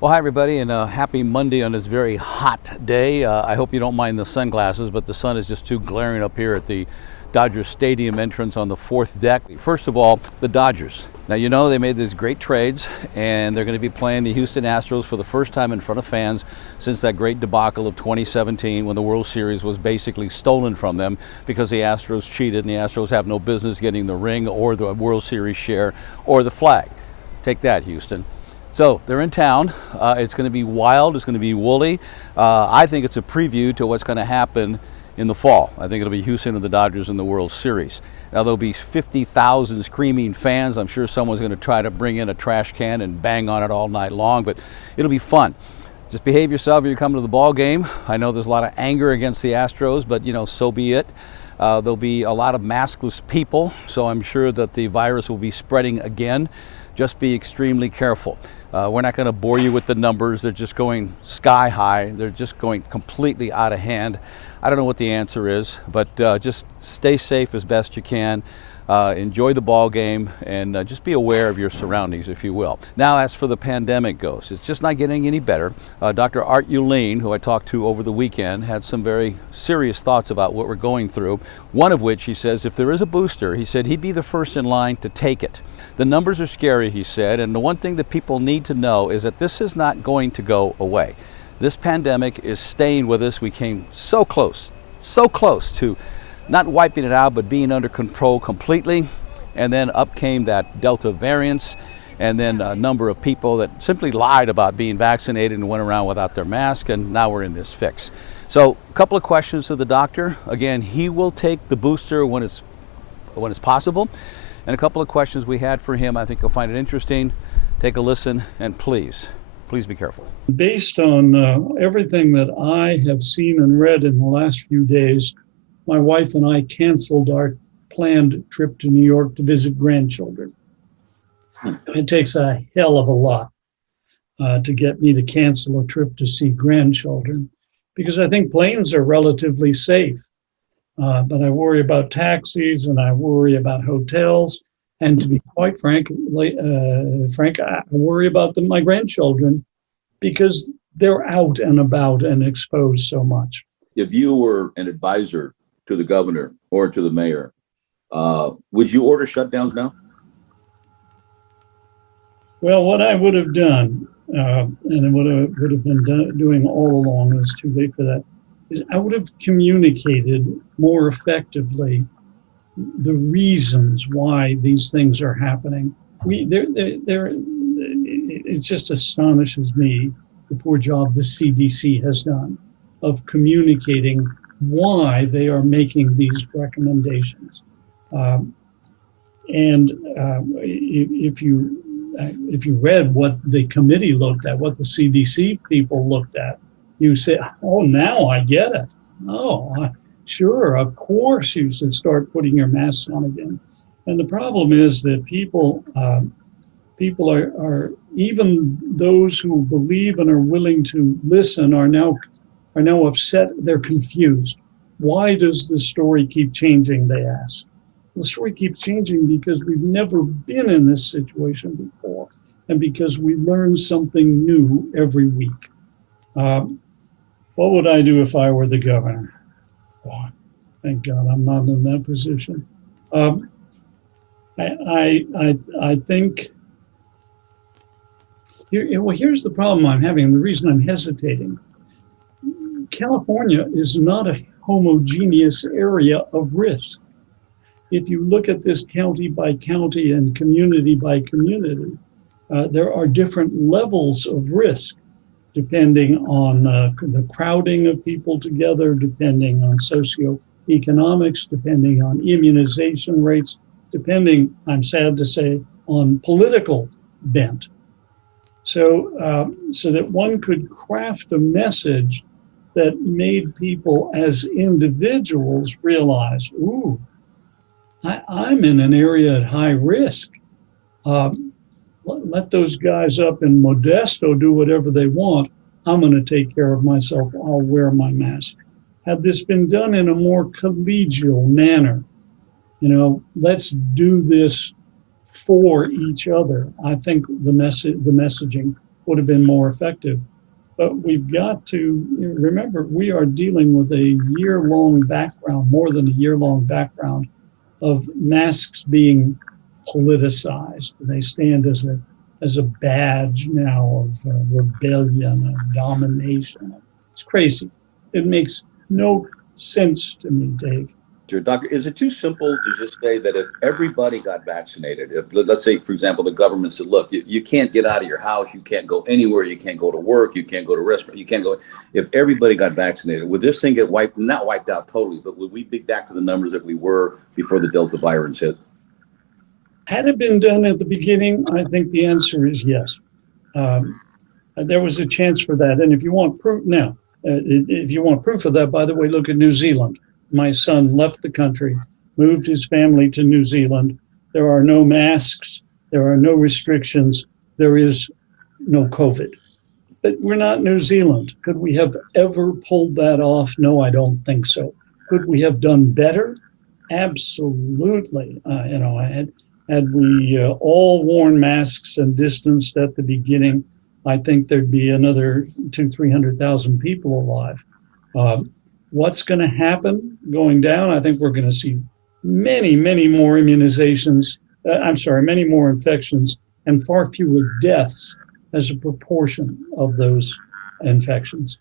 Well, hi everybody, and happy Monday on this very hot day. I hope you don't mind the sunglasses, but the sun is just too glaring up here at the Dodger Stadium entrance on the fourth deck. First of all, the Dodgers. Now, you know, they made these great trades, and they're going to be playing the Houston Astros for the first time in front of fans since that great debacle of 2017 when the World Series was basically stolen from them because the Astros cheated, and the Astros have no business getting the ring or the World Series share or the flag. Take that, Houston. So they're in town. It's going to be wild. It's going to be woolly. I think it's a preview to what's going to happen in the fall. I think it'll be Houston and the Dodgers in the World Series. Now there'll be 50,000 screaming fans. I'm sure someone's going to try to bring in a trash can and bang on it all night long, but it'll be fun. Just behave yourself if you're coming to the ball game. I know there's a lot of anger against the Astros, but so be it. There'll be a lot of maskless people, so I'm sure that the virus will be spreading again. Just be extremely careful. We're not going to bore you with the numbers. They're just going sky high. They're just going completely out of hand. I don't know what the answer is, but just stay safe as best you can. Enjoy the ball game, and just be aware of your surroundings, if you will. Now, as for the pandemic goes, it's just not getting any better. Dr. Art Uline, who I talked to over the weekend, had some very serious thoughts about what we're going through. One of which, he says, if there is a booster, he said he'd be the first in line to take it. The numbers are scary, he said, and the one thing that people need to know is that this is not going to go away. This pandemic is staying with us. We came so close to not wiping it out, but being under control completely. And then up came that Delta variant, and then a number of people that simply lied about being vaccinated and went around without their mask, and now we're in this fix. So a couple of questions to the doctor. Again, he will take the booster when it's possible. And a couple of questions we had for him. I think you'll find it interesting. Take a listen, and please be careful. Based on everything that I have seen and read in the last few days, my wife and I canceled our planned trip to New York to visit grandchildren. It takes a hell of a lot to get me to cancel a trip to see grandchildren, because I think planes are relatively safe. But I worry about taxis, and I worry about hotels. And to be quite frank, I worry about my grandchildren, because they're out and about and exposed so much. If you were an advisor to the governor or to the mayor, would you order shutdowns now? Well, what I would have done, and what I would have been doing all along, it's too late for that, is I would have communicated more effectively the reasons why these things are happening. It just astonishes me the poor job the CDC has done of communicating why they are making these recommendations. If you read what the committee looked at, what the CDC people looked at, you say, oh, now I get it. Oh, sure, of course you should start putting your masks on again. And the problem is that people are, even those who believe and are willing to listen are now upset. They're confused. Why does the story keep changing, they ask. The story keeps changing because we've never been in this situation before, and because we learn something new every week. What would I do if I were the governor? Oh, thank God I'm not in that position. I think, here's the problem I'm having, and the reason I'm hesitating. California is not a homogeneous area of risk. If you look at this county by county and community by community, there are different levels of risk depending on the crowding of people together, depending on socioeconomics, depending on immunization rates, depending, I'm sad to say, on political bent. So that one could craft a message that made people as individuals realize, ooh, I'm in an area at high risk. Let those guys up in Modesto do whatever they want. I'm going to take care of myself. I'll wear my mask. Had this been done in a more collegial manner, let's do this for each other, I think the messaging would have been more effective. But we've got to remember, we are dealing with a year-long background, more than a year-long background of masks being politicized. They stand as a badge now of rebellion and domination. It's crazy. It makes no sense to me, Dave. Doctor, is it too simple to just say that if everybody got vaccinated, if let's say, for example, the government said, look, you can't get out of your house, you can't go anywhere, you can't go to work, you can't go to restaurant, you can't go. If everybody got vaccinated, would this thing get not wiped out totally, but would we be back to the numbers that we were before the Delta virus hit? Had it been done at the beginning, I think the answer is yes. There was a chance for that. And if you want proof now, if you want proof of that, by the way, look at New Zealand. My son left the country, moved his family to New Zealand. There are no masks. There are no restrictions. There is no COVID. But we're not New Zealand. Could we have ever pulled that off? No, I don't think so. Could we have done better? Absolutely. Had we all worn masks and distanced at the beginning, I think there'd be another 300,000 people alive. What's going to happen going down? I think we're going to see many more immunizations. Many more infections and far fewer deaths as a proportion of those infections.